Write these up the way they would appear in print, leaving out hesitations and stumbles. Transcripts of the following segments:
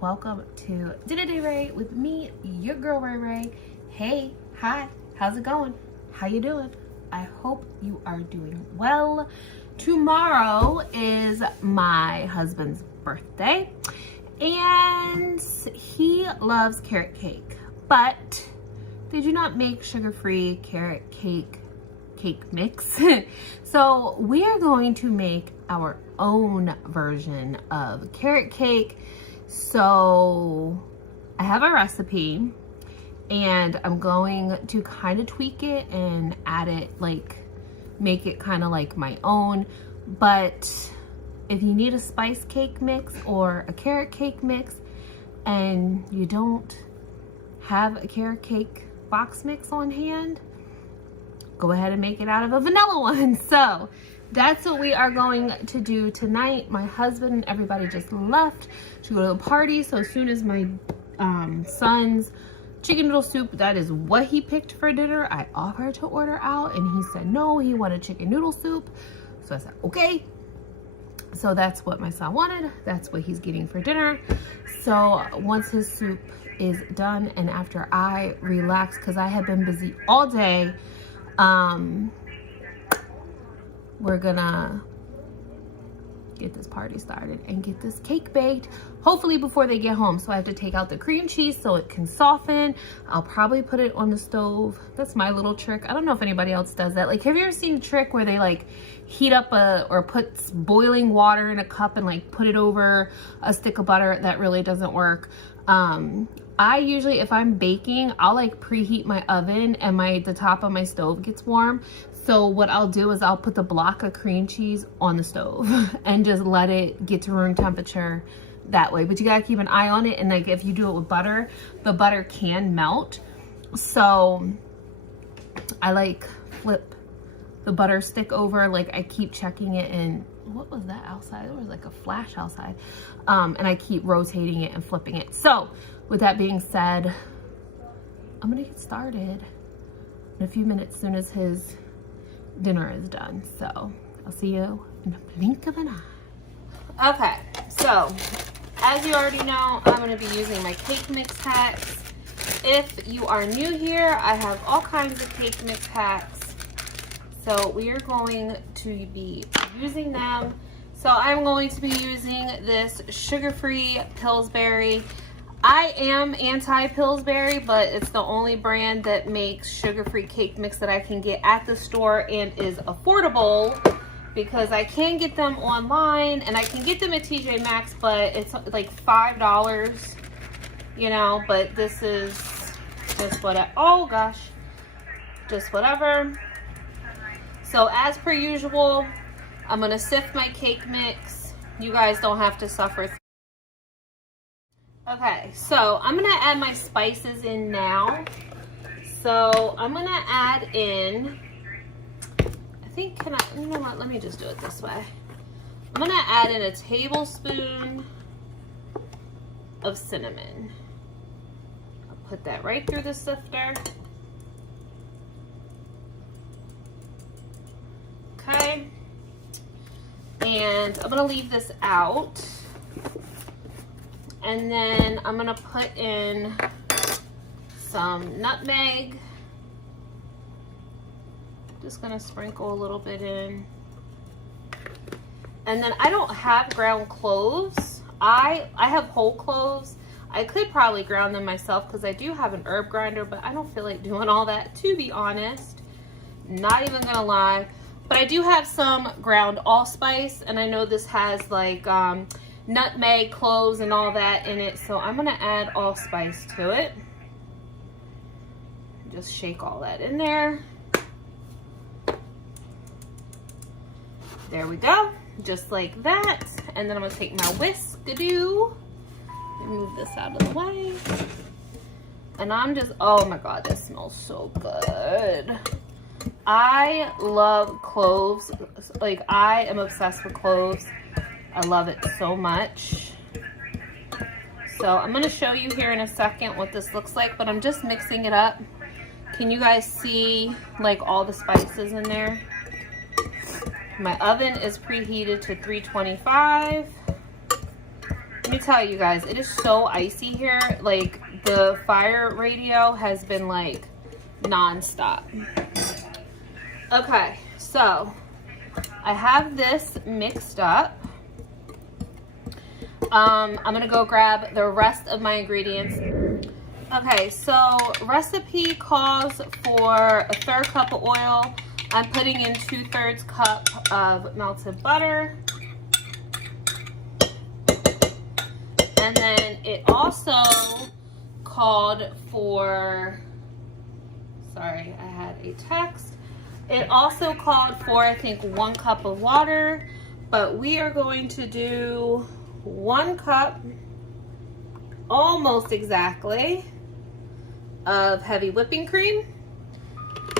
welcome to Dinner Day Ray with me, your girl Ray Ray. Hey, hi, how's it going? How you doing? I hope you are doing well. Tomorrow is my husband's birthday and he loves carrot cake, but they do not make sugar-free carrot cake mix. So we are going to make our own version of carrot cake. So I have a recipe and I'm going to kind of tweak it and add it, like make it kind of like my own. But if you need a spice cake mix or a carrot cake mix and you don't have a carrot cake box mix on hand, go ahead and make it out of a vanilla one. So that's what we are going to do tonight. My husband and everybody just left to go to a party. So as soon as my son's chicken noodle soup, that is what he picked for dinner, I offered to order out and he said no, he wanted chicken noodle soup. So I said, okay. So that's what my son wanted. That's what he's getting for dinner. So once his soup is done and after I relax, because I have been busy all day, we're gonna get this party started and get this cake baked, hopefully before they get home. So I have to take out the cream cheese so it can soften. I'll probably put it on the stove. That's my little trick. I don't know if anybody else does that. Like, have you ever seen a trick where they like heat up or put boiling water in a cup and like put it over a stick of butter? That really doesn't work. I usually, if I'm baking, I'll like preheat my oven and the top of my stove gets warm. So what I'll do is I'll put the block of cream cheese on the stove and just let it get to room temperature that way. But you gotta keep an eye on it. And like if you do it with butter, the butter can melt. So I like flip the butter stick over, like I keep checking it. And what was that outside? There was like a flash outside. And I keep rotating it and flipping it. So with that being said, I'm gonna get started in a few minutes as soon as his dinner is done. So I'll see you in a blink of an eye. Okay, so as you already know, I'm gonna be using my cake mix hacks. If you are new here, I have all kinds of cake mix hacks. So we are going to be using them. So I'm going to be using this sugar-free Pillsbury. I am anti-Pillsbury, but it's the only brand that makes sugar-free cake mix that I can get at the store and is affordable, because I can get them online and I can get them at TJ Maxx, but it's like $5, you know, but this is just what oh gosh, just whatever. So as per usual, I'm gonna sift my cake mix. You guys don't have to suffer. Okay, so I'm gonna add my spices in now. So I'm gonna add in, you know what, let me just do it this way. I'm gonna add in a tablespoon of cinnamon. I'll put that right through the sifter. Okay, and I'm gonna leave this out. And then I'm gonna put in some nutmeg. Just gonna sprinkle a little bit in. And then I don't have ground cloves. I have whole cloves. I could probably ground them myself because I do have an herb grinder, but I don't feel like doing all that, to be honest. Not even gonna lie. But I do have some ground allspice, and I know this has like nutmeg, cloves, and all that in it. So I'm gonna add allspice to it. Just shake all that in there. There we go, just like that. And then I'm gonna take my whisk-a-doo and move this out of the way. And I'm just, oh my God, this smells so good. I love cloves. Like, I am obsessed with cloves. I love it so much. So I'm gonna show you here in a second what this looks like, but I'm just mixing it up. Can you guys see like all the spices in there? My oven is preheated to 325. me tell you guys, it is so icy here. Like, the fire radio has been like non-stop. Okay, so I have this mixed up. I'm gonna go grab the rest of my ingredients. Okay, so recipe calls for 1/3 cup of oil. I'm putting in 2/3 cup of melted butter. And then it also called for, sorry, I had a text. It also called for, I think, 1 cup of water, but we are going to do 1 cup, almost exactly, of heavy whipping cream,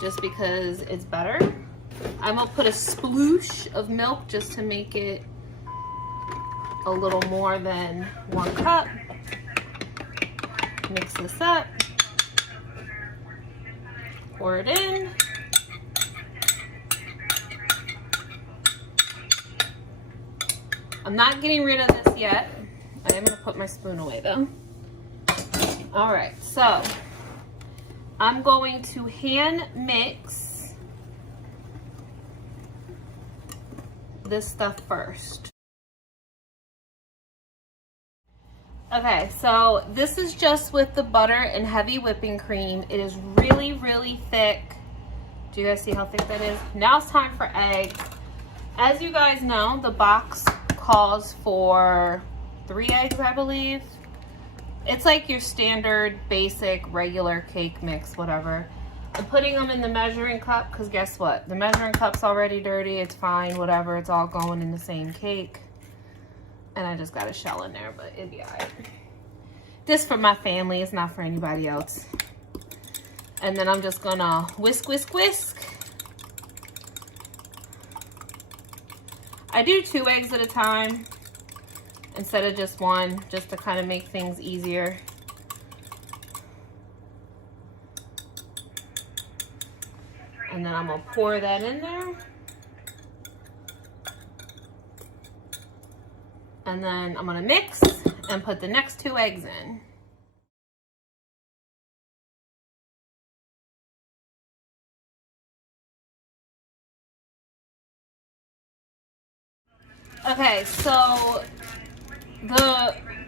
just because it's better. I'm gonna put a sploosh of milk just to make it a little more than 1 cup. Mix this up, pour it in. I'm not getting rid of this yet. I am gonna put my spoon away though. All right, so I'm going to hand mix this stuff first. Okay, so this is just with the butter and heavy whipping cream. It is really, really thick. Do you guys see how thick that is? Now it's time for eggs. As you guys know, the box calls for 3 eggs, I believe. It's like your standard, basic, regular cake mix, whatever. I'm putting them in the measuring cup because guess what? The measuring cup's already dirty. It's fine, whatever. It's all going in the same cake. And I just got a shell in there, but it'd be all right. This for my family. It's not for anybody else. And then I'm just gonna whisk, whisk, whisk. I do 2 eggs at a time instead of just 1, just to kind of make things easier. And then I'm gonna pour that in there. And then I'm gonna mix and put the next 2 eggs in. Okay, so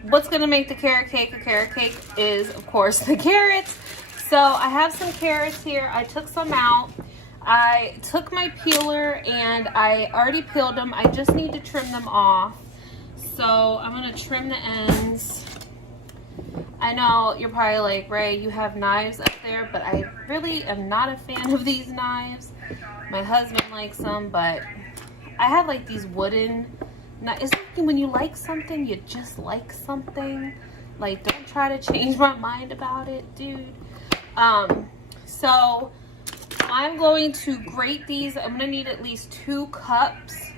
what's gonna make the carrot cake a carrot cake is, of course, the carrots. So I have some carrots here. I took some out. I took my peeler and I already peeled them. I just need to trim them off. So I'm gonna trim the ends. I know you're probably like, Ray, you have knives up there, but I really am not a fan of these knives. My husband likes them, but I have like these wooden knives. It's like when you like something, you just like something. Like, don't try to change my mind about it, dude. So I'm going to grate these. I'm gonna need at least 2 cups.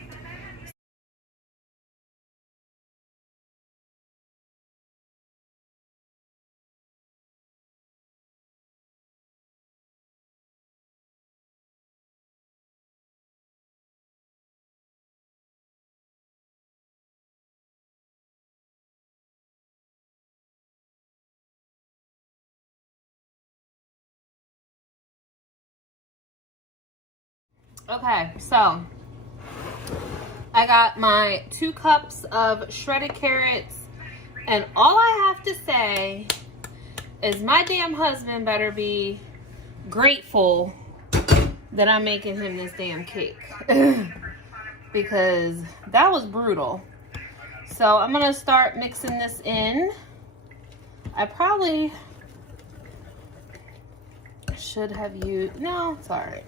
Okay, so I got my 2 cups of shredded carrots, and all I have to say is my damn husband better be grateful that I'm making him this damn cake because that was brutal. So I'm gonna start mixing this in. I probably should have used, no, it's all right.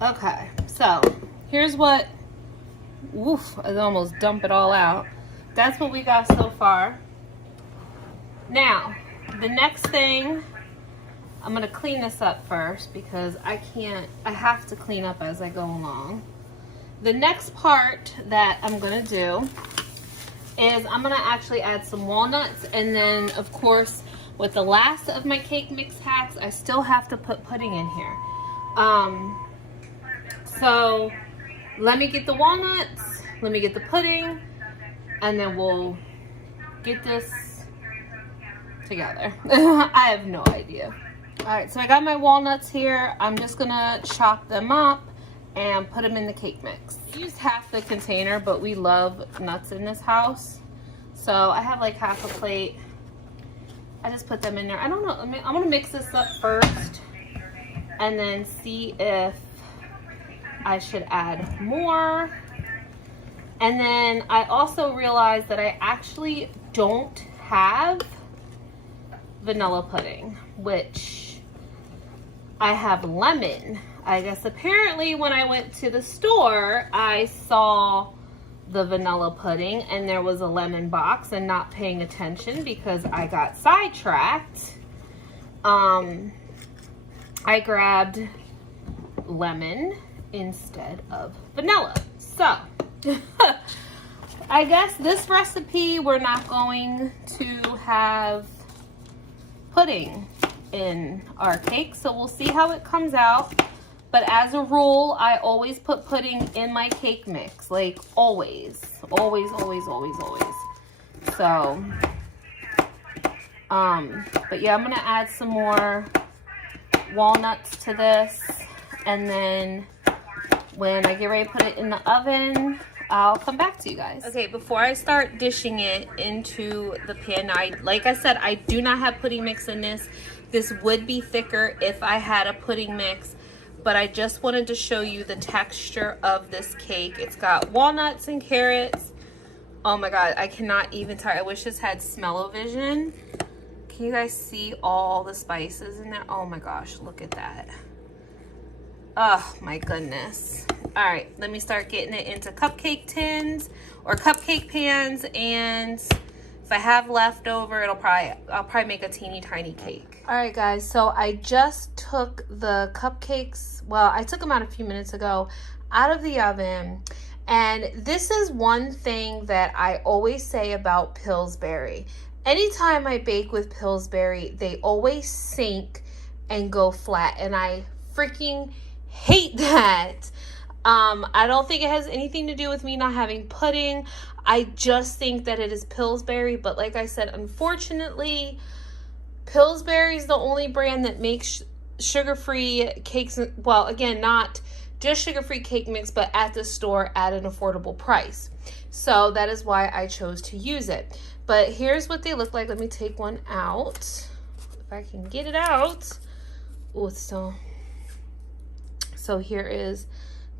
Okay, so here's what, woof, I almost dump it all out. That's what we got so far. Now, the next thing, I'm gonna clean this up first because I have to clean up as I go along. the next part that I'm gonna do is I'm gonna actually add some walnuts, and then of course with the last of my cake mix hacks, I still have to put pudding in here. So let me get the walnuts, let me get the pudding, and then we'll get this together. I have no idea. All right, so I got my walnuts here. I'm just gonna chop them up and put them in the cake mix. I used half the container, but we love nuts in this house. So I have like half a plate. I just put them in there. I don't know, I'm gonna mix this up first and then see if I should add more. And then I also realized that I actually don't have vanilla pudding, which I have lemon. I guess apparently when I went to the store, I saw the vanilla pudding and there was a lemon box, and not paying attention because I got sidetracked. I grabbed lemon instead of vanilla. So I guess this recipe we're not going to have pudding in our cake, so we'll see how it comes out. But as a rule, I always put pudding in my cake mix, like always. So but yeah, I'm gonna add some more walnuts to this, and then when I get ready to put it in the oven, I'll come back to you guys. Okay, before I start dishing it into the pan, like I said, I do not have pudding mix in this. This would be thicker if I had a pudding mix, but I just wanted to show you the texture of this cake. It's got walnuts and carrots. Oh my God, I cannot even tell. I wish this had smell-o-vision. Can you guys see all the spices in there? Oh my gosh, look at that. Oh my goodness. All right, let me start getting it into cupcake tins or cupcake pans, and if I have leftover, I'll probably make a teeny tiny cake. All right guys, so I just took the cupcakes, well, I took them out a few minutes ago, out of the oven. And this is one thing that I always say about Pillsbury. Anytime I bake with Pillsbury, they always sink and go flat, and I freaking hate that. I don't think it has anything to do with me not having pudding. I just think that it is Pillsbury, but like I said, unfortunately, Pillsbury is the only brand that makes sugar-free cakes. Well, again, not just sugar-free cake mix, but at the store at an affordable price. So that is why I chose to use it. But here's what they look like. Let me take one out, if I can get it out. Oh, it's still. So here is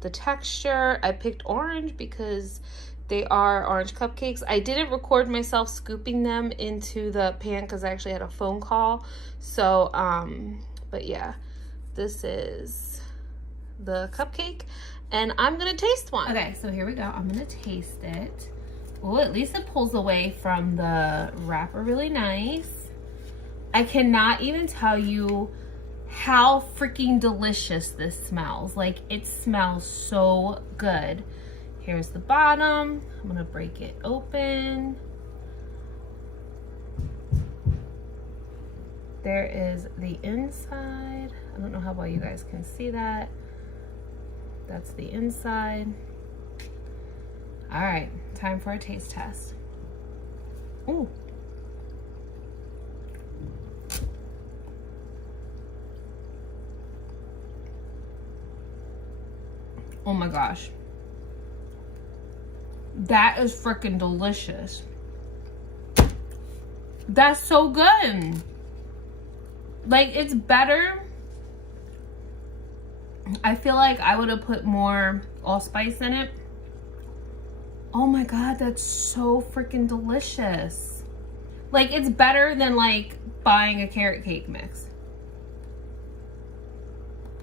the texture. I picked orange because they are orange cupcakes. I didn't record myself scooping them into the pan because I actually had a phone call. So, but yeah, this is the cupcake, and I'm gonna taste one. Okay, so here we go. I'm gonna taste it. Oh, at least it pulls away from the wrapper really nice. I cannot even tell you how freaking delicious this smells. Like, it smells so good. Here's the bottom. I'm gonna break it open. There is the inside. I don't know how well you guys can see that. That's the inside. All right, time for a taste test. Ooh. Oh my gosh. That is freaking delicious. That's so good. Like, it's better. I feel like I would have put more allspice in it. Oh my God, that's so freaking delicious. Like, it's better than like buying a carrot cake mix.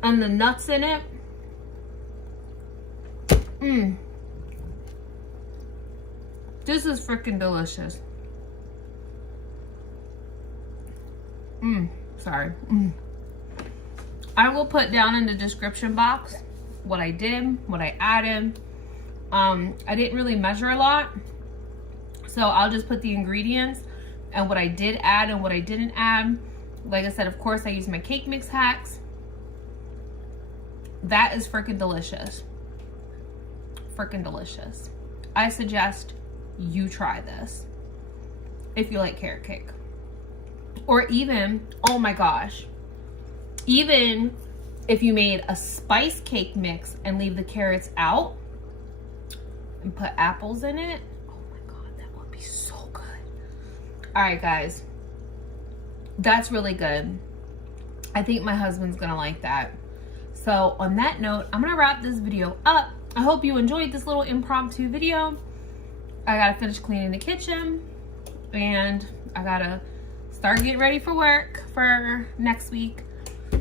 And the nuts in it. This is freaking delicious. Sorry. I will put down in the description box what I did, what I added. I didn't really measure a lot, so I'll just put the ingredients and what I did add and what I didn't add. Like I said, of course, I use my cake mix hacks. That is freaking delicious. Freaking delicious. I suggest you try this if you like carrot cake. Or even, oh my gosh, even if you made a spice cake mix and leave the carrots out and put apples in it, oh my God, that would be so good. All right, guys, that's really good. I think my husband's gonna like that. So on that note, I'm gonna wrap this video up. I hope you enjoyed this little impromptu video. I gotta finish cleaning the kitchen and I gotta start getting ready for work for next week.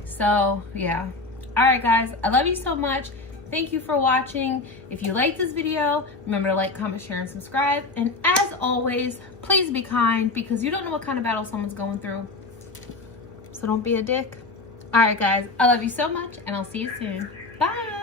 So yeah. All right, guys, I love you so much. Thank you for watching. If you like this video, remember to like, comment, share, and subscribe. And as always, please be kind, because you don't know what kind of battle someone's going through. So don't be a dick. All right, guys, I love you so much, and I'll see you soon. Bye.